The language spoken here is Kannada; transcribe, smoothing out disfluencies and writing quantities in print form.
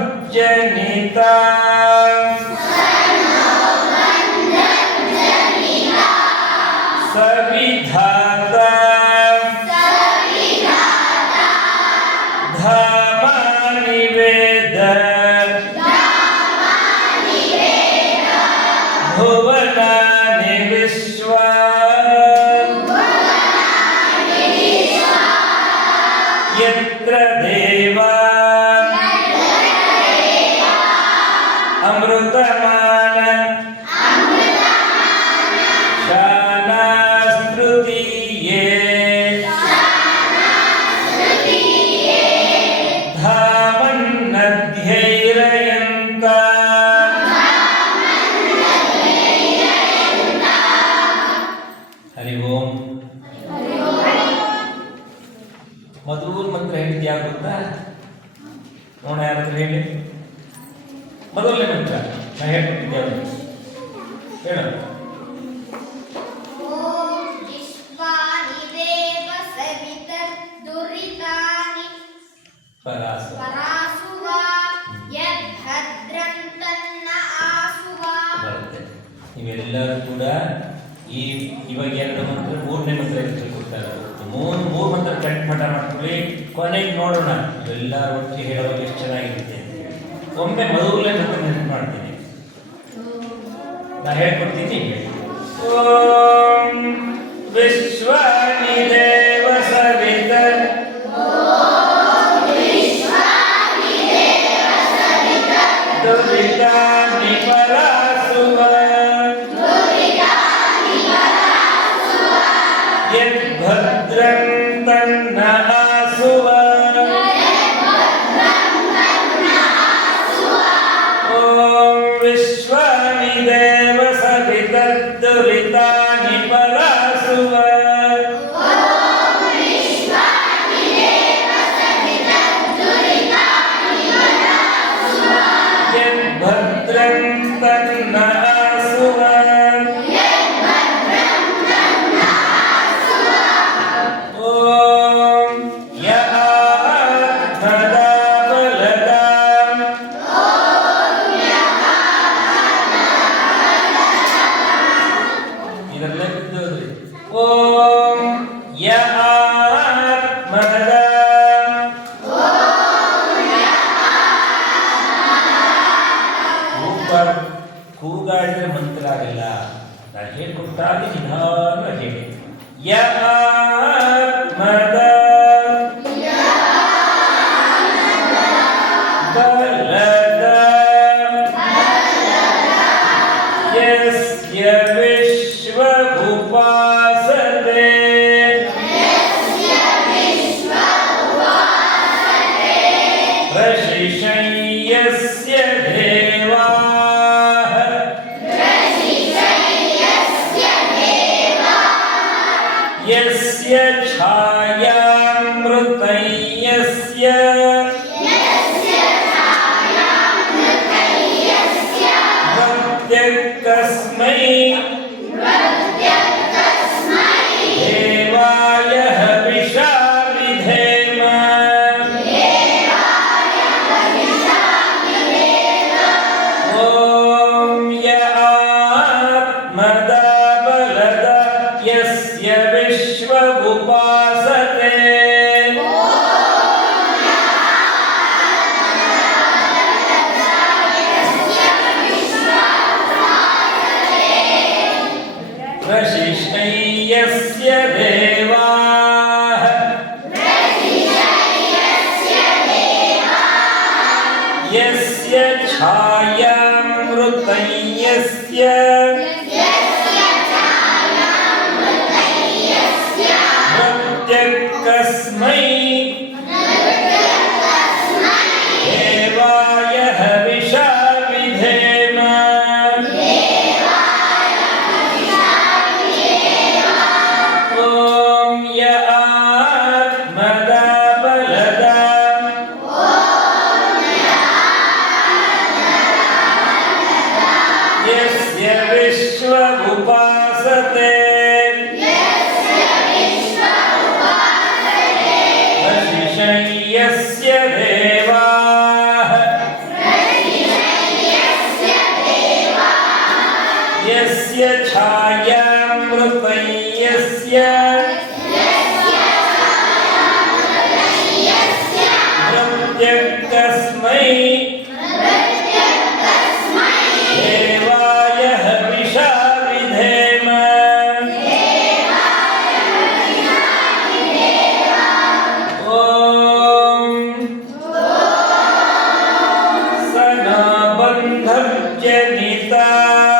सनबन्धजनिता सविधाता धामानि वेद भुवनानि विश्वा यत्र देवा अमृतमान शानास्तुतीये धामन्नध्यैरयन्ता हरि ओम मधुर मंत्र ಹೇಳಿದ್ಯಾ ಗೊತ್ತಾ ನೋಡ ಯಾರ ಹತ್ರ ಹೇಳಿ ಮೊದಲನೇ ಮಂತ್ರ ನಾ ಹೇಳ್ತಿದ್ದೆ ಅವನು ಹೇಳು ಓಂ ವಿಶ್ವಾನಿ ದೇವ ಸವಿತರ್ ದುರಿತಾನಿ ಪರಾಸುವ ಯದ್ಭದ್ರಂ ತನ್ನ ಆಸುವ ಬರುತ್ತೆ ನೀವೆಲ್ಲರೂ ಕೂಡ ಇವಾಗ ಎರಡು ಮಂತ್ರ ಮೂರನೇ ಮಂತ್ರ ಹೇಳ್ಕೊಡ್ತಾರೆ ಮೂರು ಮಂತ್ರ ಕರೆಕ್ಟ್ ಮಾಡ್ಕೊಳ್ಳಿ ಕೊನೆಗೆ ನೋಡೋಣ ಇವೆಲ್ಲ ಒಟ್ಟಿಗೆ ಹೇಳುವಾಗ ಎಷ್ಟು ಚೆನ್ನಾಗಿರುತ್ತೆ ಒಮ್ಮೆ ಮೊದಲನೇ ಮಂತ್ರ ನೆನಪು ಮಾಡ್ತೀನಿ ನಾ ಹೇಳ್ಕೊಡ್ತೀನಿ ಓಂ ವಿಶ್ವಾನಿ ದೇವ ಸವಿತ ದುರಿತಾನಿ ಪರಾಸುವ ಯದ್ಭದ್ರಂ ತನ್ನ ಆಸುವ ಓಂ ವಿಶ್ವಾನಿ ದೇವ ಸವಿತರ್ದುರಿತಾನಿ ಪರಾಸುವ ಯದ್ಭದ್ರಂ ತನ್ನ ಆಸುವ ಓಂ ಯ ಆತ್ಮದ ಬಲದ ಇದರಲ್ಲೇ ಬಿದ್ದೋದ್ರಿ ಓಂ ಯ ಆತ್ಮದ ಕೂಗಾಡಿದ್ರೆ ಮಂತ್ರ ಆಗಲ್ಲ ನಾನು ಹೇಳ್ಕೊಟ್ಟಾಗ ನಿಧಾನ ಹೇಳಿ ಯ ಆತ್ಮದ ಬಲದ ಯಸ್ಯ ವಿಶ್ವ ಉಪಾಸತೆ ಪ್ರಶಿಷಯ್ಯಸ್ಯ ದೇವಾಃ यस्य छायामृतयस्य प्रत्यक्कस्मै देवाय हविषा विधेम ॐ य आत्मद बलद यस्य विश्व उपासते प्रशिष्टयस्य देवाः यस्य छायामृतयस्य प्रत्यक्कस्मै देवाय हविषा विधेम ॐ य आत्मद बलद यस्य विश्व उपासते प्रशिषय्यस्य देवाः यस्य छायामृतं यस्य तस्मै देवाय हविषा विधेम ॐ स न बन्धं जनिता